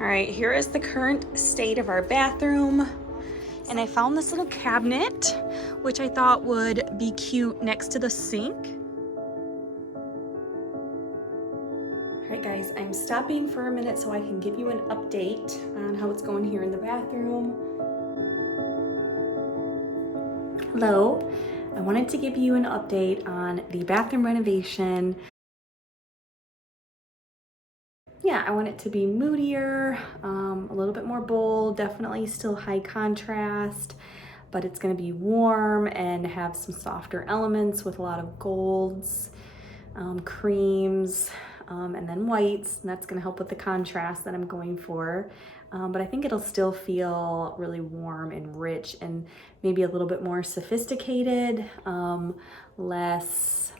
All right, here is the current state of our bathroom. And I found this little cabinet, which I thought would be cute next to the sink. All right, guys, I'm stopping for a minute so I can give you an update on how it's going here in the bathroom. Hello, I wanted to give you an update on the bathroom renovation. Yeah, I want it to be moodier, a little bit more bold, definitely still high contrast, but it's gonna be warm and have some softer elements with a lot of golds, creams, and then whites, and that's gonna help with the contrast that I'm going for. But I think it'll still feel really warm and rich and maybe a little bit more sophisticated, less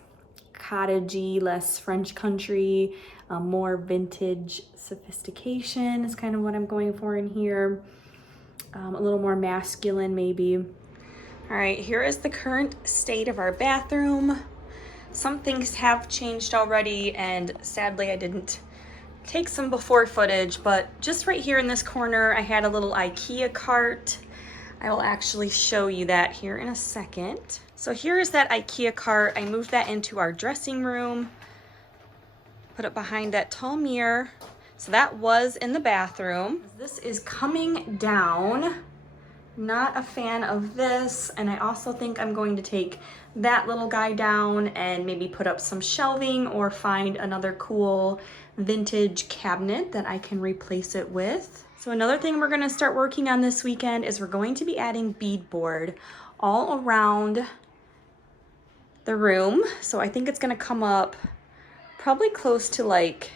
cottagey, less French country, more vintage sophistication is kind of what I'm going for in here. A little more masculine maybe. All right, here is the current state of our bathroom. Some things have changed already, and sadly I didn't take some before footage, but just right here in this corner I had a little IKEA cart. I will actually show you that here in a second. So here is that IKEA cart. I moved that into our dressing room, put it behind that tall mirror. So that was in the bathroom. This is coming down. Not a fan of this. And I also think I'm going to take that little guy down and maybe put up some shelving or find another cool vintage cabinet that I can replace it with. So another thing we're gonna start working on this weekend is we're going to be adding beadboard all around the room. So I think it's gonna come up probably close to like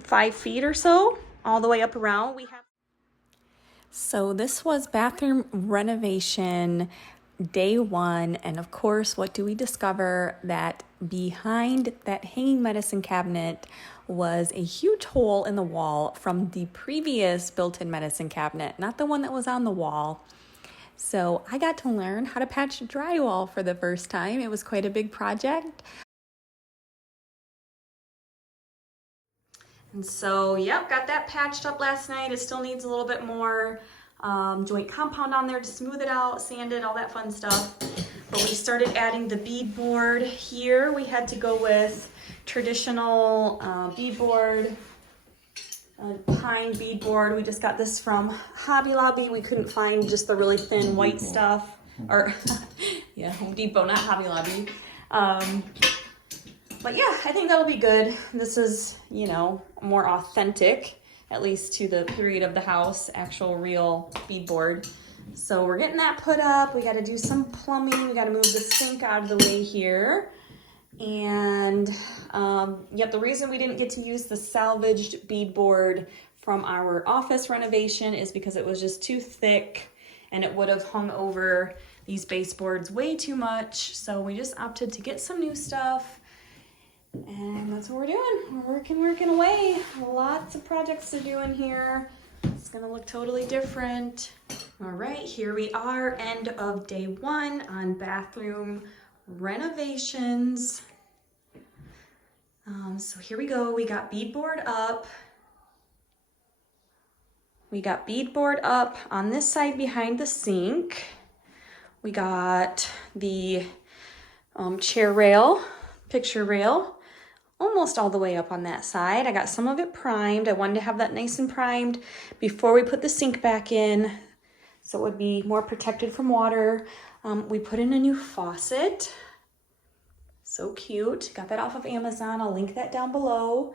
5 feet or so, all the way up around. So this was bathroom renovation day one, and of course, what do we discover? That behind that hanging medicine cabinet was a huge hole in the wall from the previous built-in medicine cabinet, not the one that was on the wall. So I got to learn how to patch drywall for the first time. It was quite a big project. And so, yep, got that patched up last night. It still needs a little bit more joint compound on there to smooth it out, sand it, all that fun stuff. But we started adding the beadboard here. We had to go with traditional beadboard, pine beadboard. We just got this from Hobby Lobby. We couldn't find just the really thin white stuff. Or, yeah, Home Depot, not Hobby Lobby. But yeah, I think that'll be good. This is, you know, more authentic, at least to the period of the house, actual real beadboard. So we're getting that put up. We got to do some plumbing. We got to move the sink out of the way here. And yep, the reason we didn't get to use the salvaged beadboard from our office renovation is because it was just too thick and it would have hung over these baseboards way too much. So we just opted to get some new stuff. And that's what we're doing. We're working away. Lots of projects to do in here. It's gonna look totally different. All right, here we are, end of day one on bathroom renovations. So here we go. We got beadboard up. We got beadboard up on this side behind the sink. We got the chair rail, picture rail, almost all the way up on that side. I got some of it primed. I wanted to have that nice and primed before we put the sink back in, so it would be more protected from water. We put in a new faucet. So cute. Got that off of Amazon. I'll link that down below.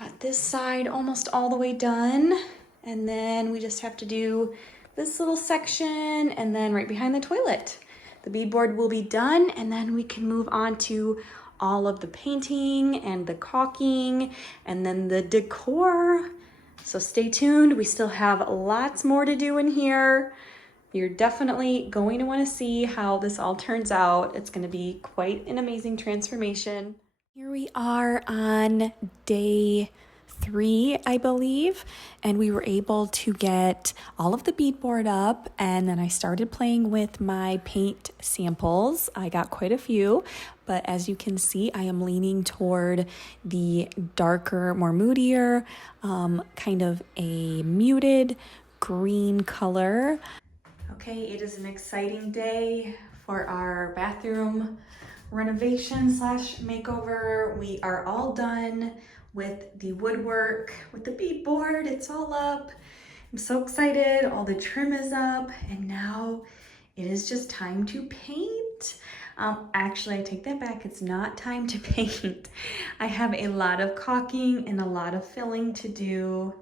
Got this side almost all the way done. And then we just have to do this little section and then right behind the toilet. The beadboard will be done, and then we can move on to all of the painting and the caulking and then the decor. So stay tuned. We still have lots more to do in here. You're definitely going to want to see how this all turns out. It's going to be quite an amazing transformation. Here we are on day 3, I believe, and we were able to get all of the beadboard up, and then I started playing with my paint samples. I got quite a few, but as you can see, I am leaning toward the darker, more moodier, kind of a muted green color. Okay, it is an exciting day for our bathroom renovation slash makeover. We are all done with the woodwork, with the beadboard. It's all up. I'm so excited. All the trim is up, and now it is just time to paint. Actually, I take that back. It's not time to paint. I have a lot of caulking and a lot of filling to do,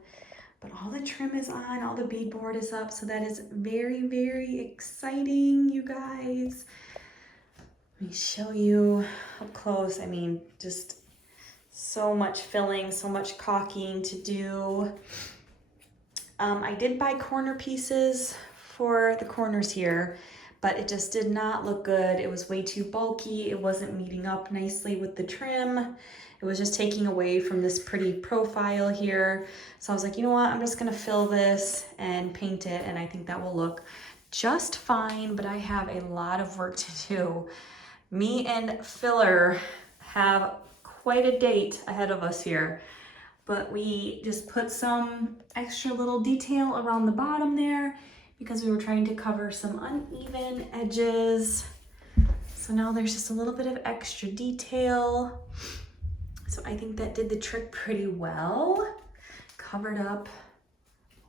but all the trim is on, all the beadboard is up, so that is very, very exciting, you guys. Let me show you up close. I mean, just so much filling, so much caulking to do. I did buy corner pieces for the corners here, but it just did not look good. It was way too bulky. It wasn't meeting up nicely with the trim. It was just taking away from this pretty profile here. So I was like, you know what? I'm just gonna fill this and paint it, and I think that will look just fine, but I have a lot of work to do. Me and filler have quite a date ahead of us here, but we just put some extra little detail around the bottom there because we were trying to cover some uneven edges. So now there's just a little bit of extra detail. So I think that did the trick pretty well. Covered up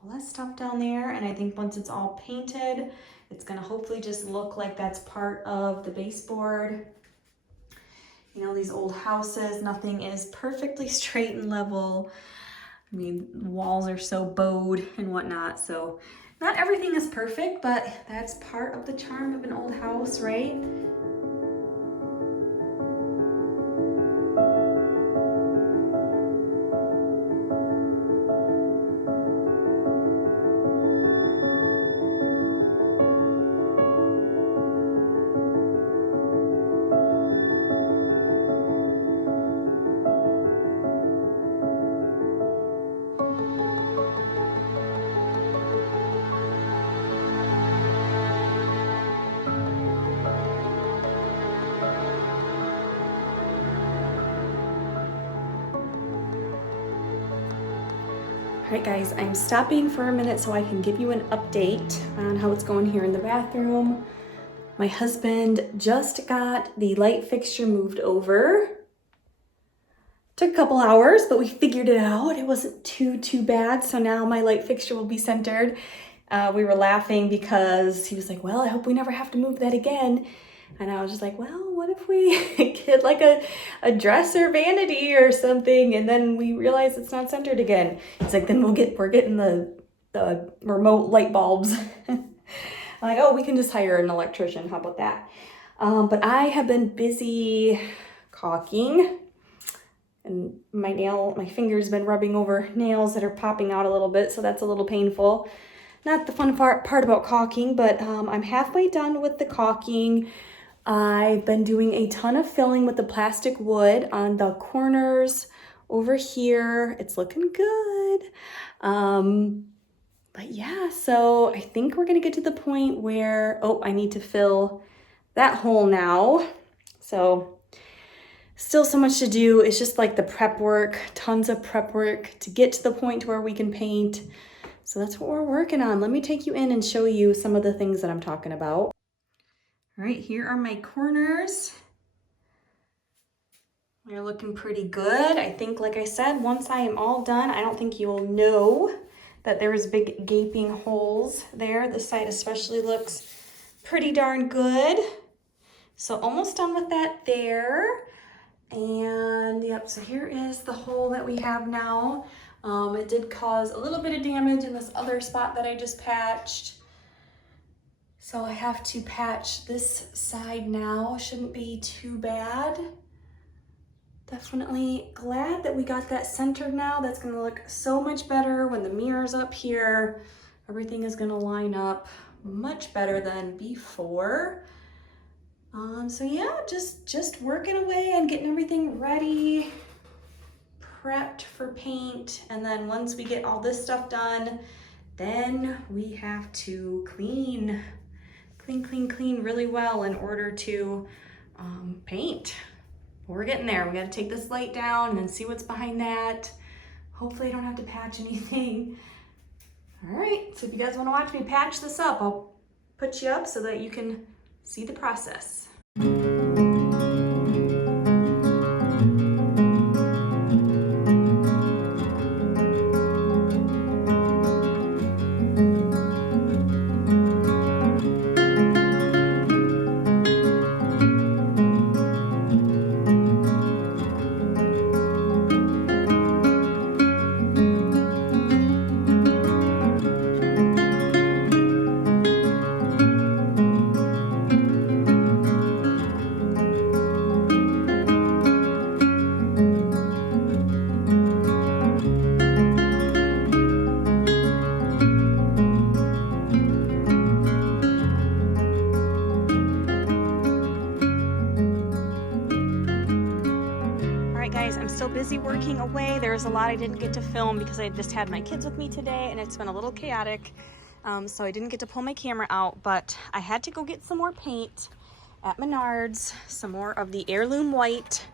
all that stuff down there, and I think once it's all painted, it's gonna hopefully just look like that's part of the baseboard. You know, these old houses, nothing is perfectly straight and level. I mean, the walls are so bowed and whatnot, so not everything is perfect, but that's part of the charm of an old house, right? All right, guys, I'm stopping for a minute so I can give you an update on how it's going here in the bathroom. My husband just got the light fixture moved over. Took a couple hours, but we figured it out. It wasn't too bad. So now my light fixture will be centered. We were laughing because he was like, well, I hope we never have to move that again. And I was just like, well, what if we get like a dresser vanity or something, and then we realize it's not centered again? It's like, then we're getting the remote light bulbs. I'm like, oh, we can just hire an electrician. How about that? But I have been busy caulking, and my finger's been rubbing over nails that are popping out a little bit, so that's a little painful. Not the fun part about caulking, but I'm halfway done with the caulking. I've been doing a ton of filling with the plastic wood on the corners over here. It's looking good. But yeah, so I think we're gonna get to the point where, oh, I need to fill that hole now. So still so much to do. It's just like the prep work, tons of prep work to get to the point where we can paint. So that's what we're working on. Let me take you in and show you some of the things that I'm talking about. All right, here are my corners. They're looking pretty good. I think, like I said, once I am all done, I don't think you'll know that there was big gaping holes there. This side especially looks pretty darn good. So almost done with that there. And yep, so here is the hole that we have now. It did cause a little bit of damage in this other spot that I just patched. So I have to patch this side now. Shouldn't be too bad. Definitely glad that we got that centered now. That's gonna look so much better when the mirror's up here. Everything is gonna line up much better than before. So yeah, just working away and getting everything ready, prepped for paint. And then once we get all this stuff done, then we have to clean really well in order to paint. we're getting there. We got to take this light down and then see what's behind that. Hopefully I don't have to patch anything. All right, so if you guys want to watch me patch this up, I'll put you up so that you can see the process. Guys, I'm still busy working away. There's a lot I didn't get to film because I just had my kids with me today and it's been a little chaotic. So I didn't get to pull my camera out, but I had to go get some more paint at Menards, some more of the heirloom white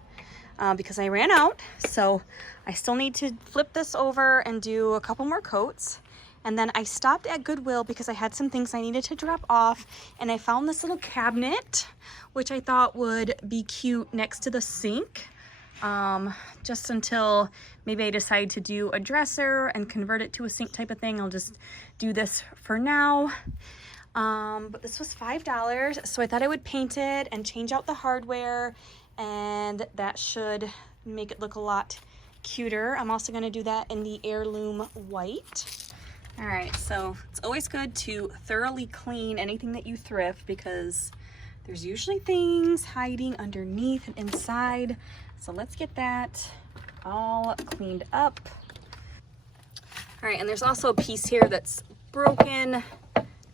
because I ran out. So I still need to flip this over and do a couple more coats. And then I stopped at Goodwill because I had some things I needed to drop off, and I found this little cabinet, which I thought would be cute next to the sink. Just until maybe I decide to do a dresser and convert it to a sink type of thing. I'll just do this for now. But this was $5, so I thought I would paint it and change out the hardware, and that should make it look a lot cuter. I'm also going to do that in the heirloom white. All right, so it's always good to thoroughly clean anything that you thrift because there's usually things hiding underneath and inside. So let's get that all cleaned up. All right, and there's also a piece here that's broken,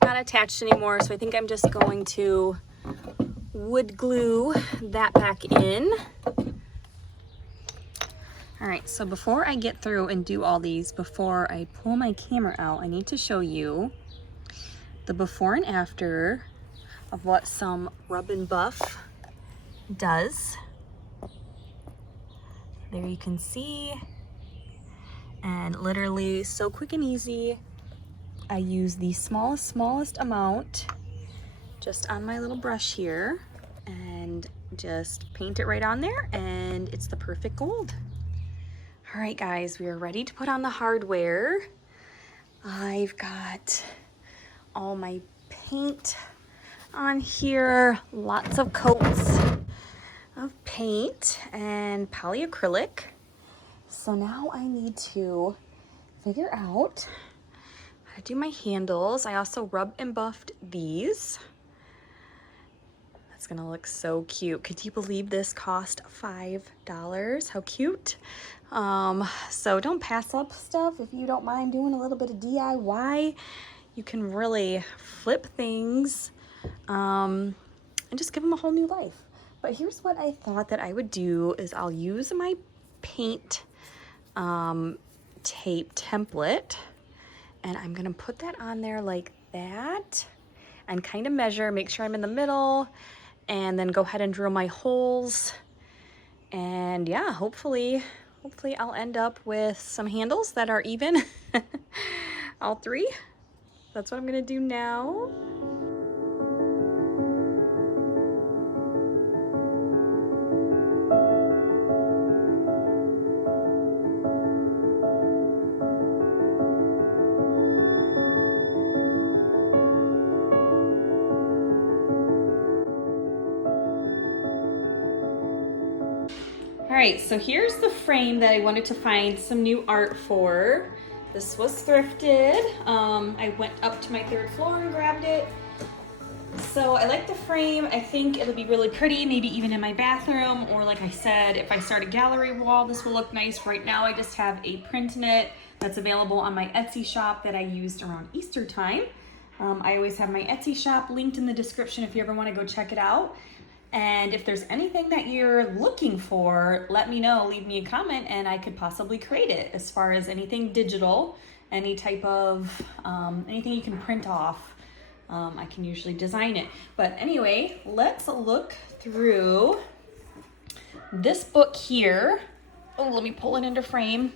not attached anymore. So I think I'm just going to wood glue that back in. All right, so before I get through and do all these, before I pull my camera out, I need to show you the before and after of what some rub and buff does. There you can see, and literally so quick and easy. I use the smallest amount just on my little brush here and just paint it right on there, and it's the perfect gold. All right, guys, we are ready to put on the hardware. I've got all my paint on here, lots of coats of paint and polyacrylic. So now I need to figure out how to do my handles. I also rubbed and buffed these. That's gonna look so cute. Could you believe this cost $5? How cute. So don't pass up stuff if you don't mind doing a little bit of DIY. You can really flip things and just give them a whole new life. But here's what I thought that I would do is I'll use my paint tape template, and I'm gonna put that on there like that and kind of measure, make sure I'm in the middle, and then go ahead and drill my holes. And yeah, hopefully I'll end up with some handles that are even. All three. That's what I'm gonna do now. All right, so here's the frame that I wanted to find some new art for. This was thrifted. I went up to my third floor and grabbed it. So I like the frame. I think it'll be really pretty, maybe even in my bathroom, or like I said, if I start a gallery wall, this will look nice. Right now I just have a print in it that's available on my Etsy shop that I used around Easter time. I always have my Etsy shop linked in the description if you ever want to go check it out. And if there's anything that you're looking for, let me know, leave me a comment, and I could possibly create it. As far as anything digital, any type of, anything you can print off, I can usually design it. But anyway, let's look through this book here, oh, let me pull it into frame.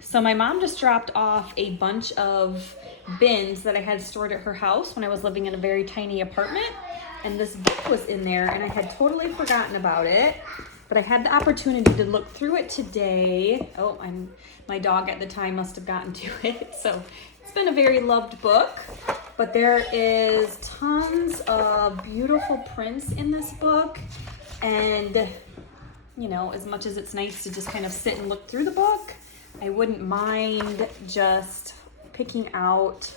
So my mom just dropped off a bunch of bins that I had stored at her house when I was living in a very tiny apartment. And this book was in there and I had totally forgotten about it. But I had the opportunity to look through it today. Oh, my dog at the time must have gotten to it. So it's been a very loved book. But there is tons of beautiful prints in this book. And, you know, as much as it's nice to just kind of sit and look through the book, I wouldn't mind just picking out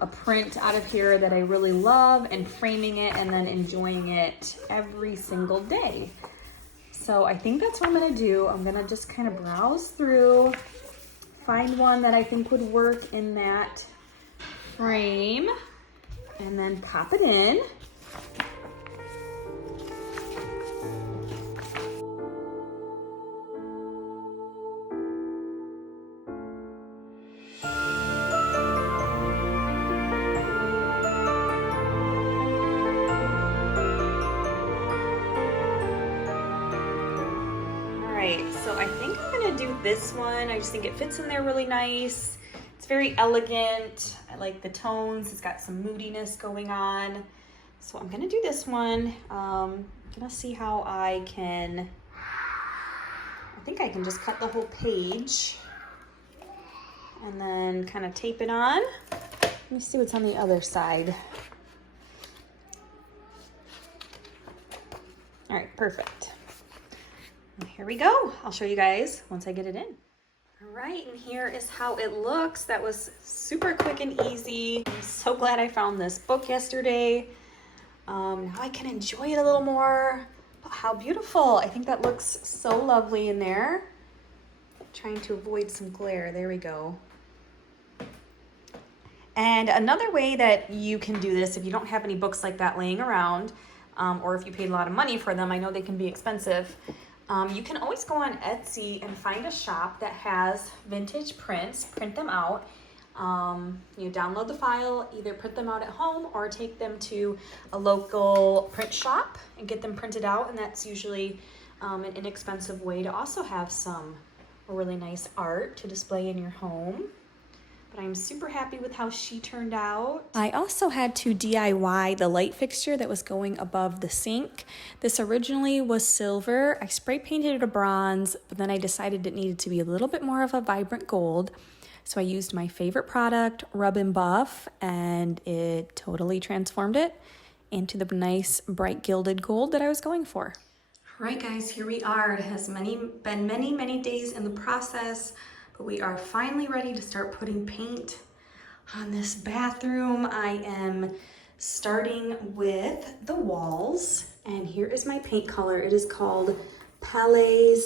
a print out of here that I really love and framing it and then enjoying it every single day. So I think that's what I'm gonna do. I'm gonna just kind of browse through, find one that I think would work in that frame, and then pop it in. So I think I'm gonna do this one. I just think it fits in there really nice. It's very elegant. I like the tones. It's got some moodiness going on. So I'm gonna do this one. I'm gonna see how I think I can just cut the whole page and then kind of tape it on. Let me see what's on the other side. All right, perfect. Here we go. I'll show you guys once I get it in. All right, and here is how it looks. That was super quick and easy. I'm so glad I found this book yesterday. Now I can enjoy it a little more. But how beautiful. I think that looks so lovely in there. Trying to avoid some glare. There we go. And another way that you can do this if you don't have any books like that laying around, or if you paid a lot of money for them, I know they can be expensive. You can always go on Etsy and find a shop that has vintage prints, print them out. You download the file, either print them out at home or take them to a local print shop and get them printed out. And that's usually an inexpensive way to also have some really nice art to display in your home. But I'm super happy with how she turned out. I also had to DIY the light fixture that was going above the sink. This originally was silver. I spray painted it a bronze, but then I decided it needed to be a little bit more of a vibrant gold. So I used my favorite product, Rub and Buff, and it totally transformed it into the nice bright gilded gold that I was going for. All right, guys, here we are. It has been many days in the process. But we are finally ready to start putting paint on this bathroom. I am starting with the walls, and here is my paint color. It is called Palais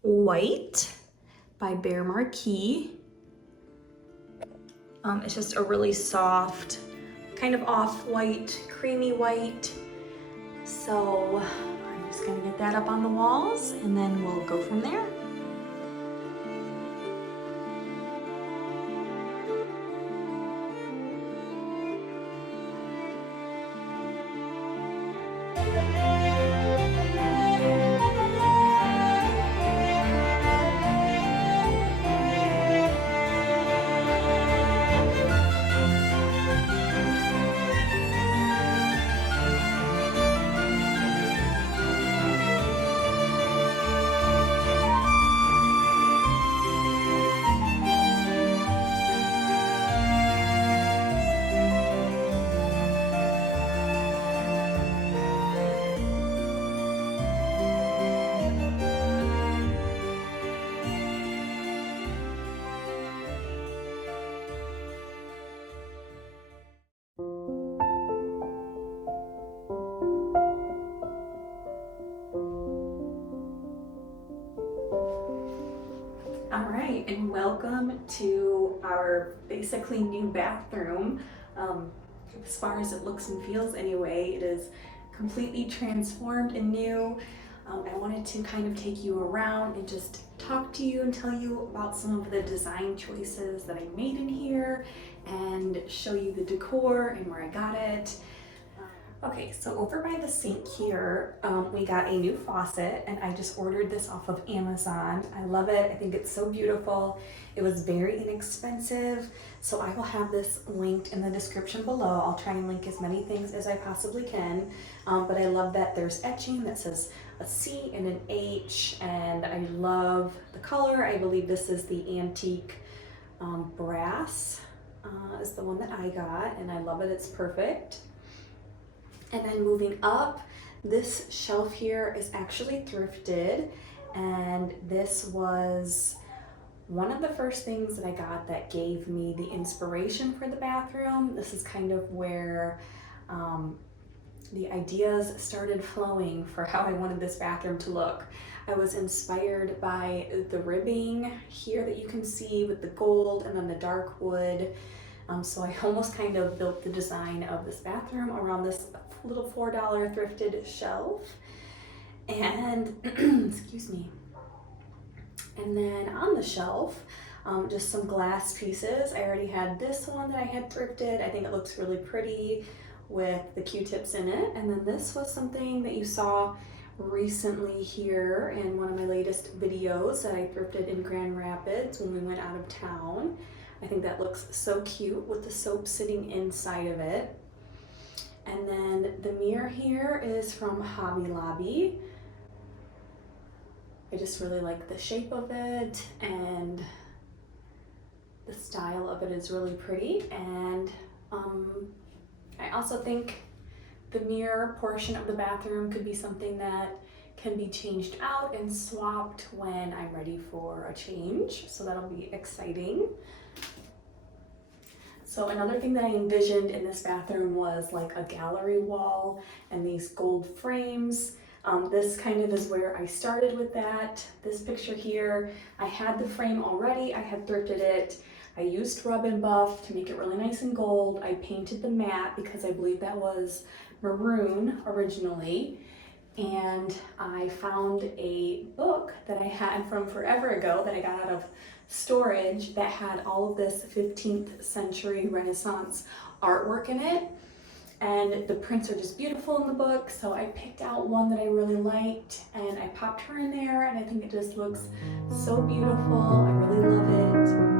White by Bear Marquee. It's just a really soft, kind of off-white, creamy white. So I'm just gonna get that up on the walls, and then we'll go from there. All right, and welcome to our basically new bathroom. As far as it looks and feels anyway, it is completely transformed and new. I wanted to kind of take you around and just talk to you and tell you about some of the design choices that I made in here and show you the decor and where I got it. Okay, so over by the sink here, we got a new faucet and I just ordered this off of Amazon. I love it. I think it's so beautiful. It was very inexpensive, so I will have this linked in the description below. I'll try and link as many things as I possibly can, but I love that there's etching that says a C and an H, and I love the color. I believe this is the antique brass is the one that I got, and I love it. It's perfect. And then moving up, this shelf here is actually thrifted, and this was one of the first things that I got that gave me the inspiration for the bathroom. This is kind of where the ideas started flowing for how I wanted this bathroom to look. I was inspired by the ribbing here that you can see with the gold and then the dark wood. So I almost kind of built the design of this bathroom around this little $4 thrifted shelf. And excuse me. And then on the shelf, just some glass pieces. I already had this one that I had thrifted. I think it looks really pretty with the Q-tips in it. And then this was something that you saw recently here in one of my latest videos that I thrifted in Grand Rapids when we went out of town. I think that looks so cute with the soap sitting inside of it. And then the mirror here is from Hobby Lobby. I just really like the shape of it, and the style of it is really pretty. And I also think the mirror portion of the bathroom could be something that can be changed out and swapped when I'm ready for a change. So that'll be exciting. So another thing that I envisioned in this bathroom was like a gallery wall and these gold frames. This kind of is where I started with that. This picture here, I had the frame already. I had thrifted it. I used rub and buff to make it really nice and gold. I painted the mat because I believe that was maroon originally. And I found a book that I had from forever ago that I got out of storage that had all of this 15th century Renaissance artwork in it, and the prints are just beautiful in the book. So I picked out one that I really liked and I popped her in there, and I think it just looks so beautiful. I really love it.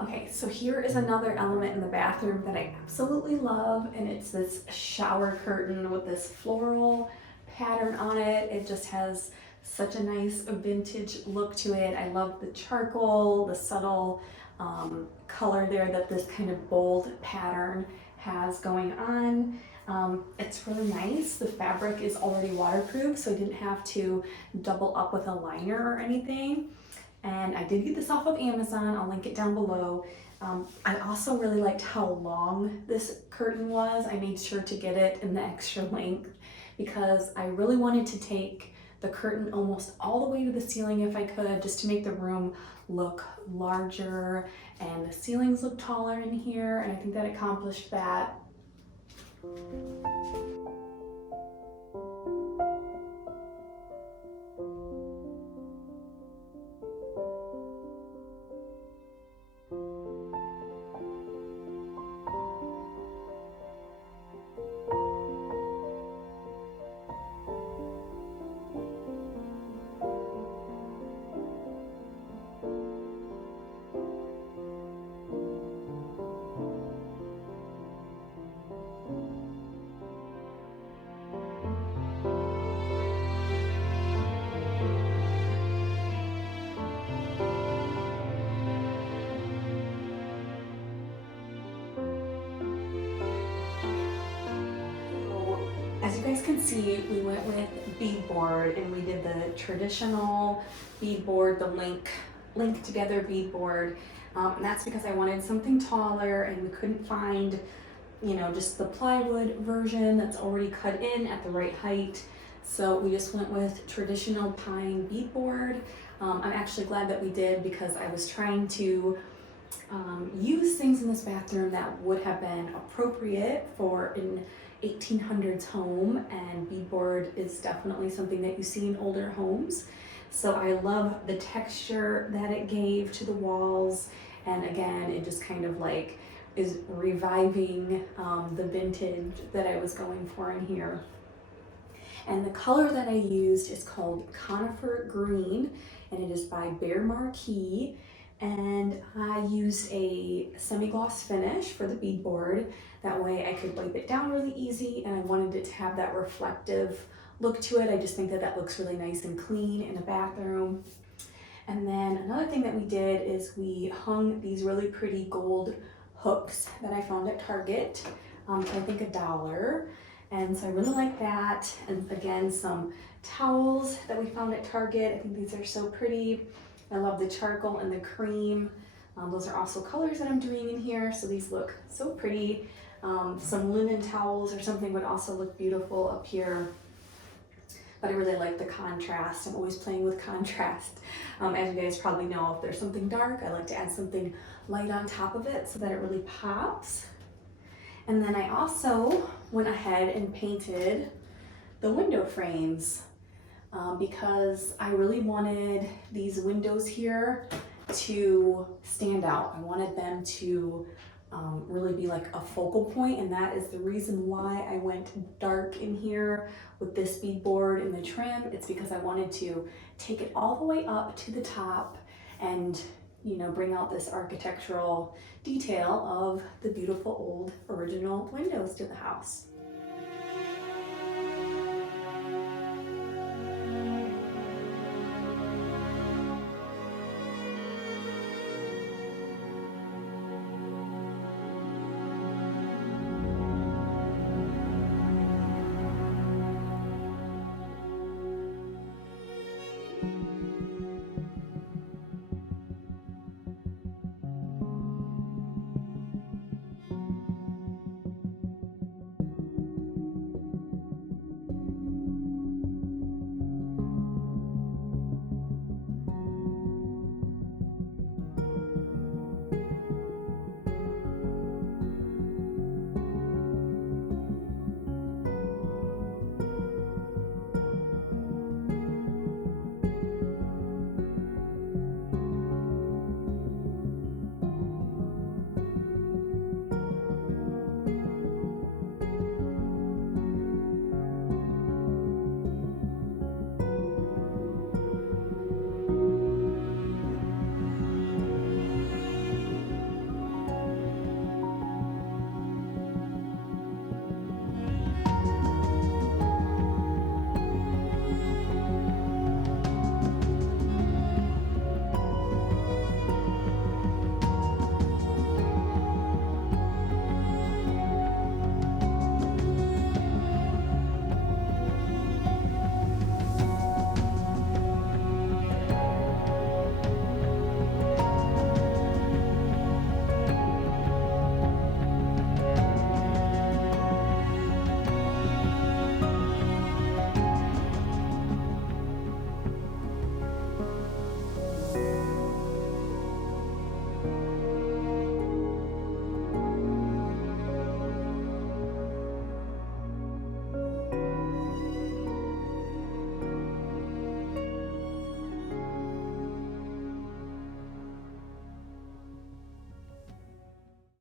Okay, so here is another element in the bathroom that I absolutely love, and it's this shower curtain with this floral pattern on it. It just has such a nice vintage look to it. I love the charcoal, the subtle color there that this kind of bold pattern has going on. It's really nice. The fabric is already waterproof, so I didn't have to double up with a liner or anything. And I did get this off of Amazon. I'll link it down below. I also really liked how long this curtain was. I made sure to get it in the extra length because I really wanted to take the curtain almost all the way to the ceiling if I could, just to make the room look larger and the ceilings look taller in here, and I think that accomplished that. As you guys can see, we went with beadboard, and we did the traditional beadboard, the link together beadboard, and that's because I wanted something taller, and we couldn't find, you know, just the plywood version that's already cut in at the right height. So we just went with traditional pine beadboard. I'm actually glad that we did because I was trying to use things in this bathroom that would have been appropriate for an 1800s home, and beadboard is definitely something that you see in older homes. So I love the texture that it gave to the walls, and again, it just kind of like is reviving the vintage that I was going for in here. And the color that I used is called Conifer Green, and it is by Bear Marquee. And I used a semi-gloss finish for the beadboard. That way I could wipe it down really easy, and I wanted it to have that reflective look to it. I just think that that looks really nice and clean in a bathroom. And then another thing that we did is we hung these really pretty gold hooks that I found at Target for I think $1. And so I really like that. And again, some towels that we found at Target. I think these are so pretty. I love the charcoal and the cream. Those are also colors that I'm doing in here, so these look so pretty. Some linen towels or something would also look beautiful up here. But I really like the contrast. I'm always playing with contrast. As you guys probably know, if there's something dark, I like to add something light on top of it so that it really pops. And then I also went ahead and painted the window frames because I really wanted these windows here to stand out. I wanted them to really be like a focal point, and that is the reason why I went dark in here with this beadboard and the trim. It's because I wanted to take it all the way up to the top and, you know, bring out this architectural detail of the beautiful old original windows to the house.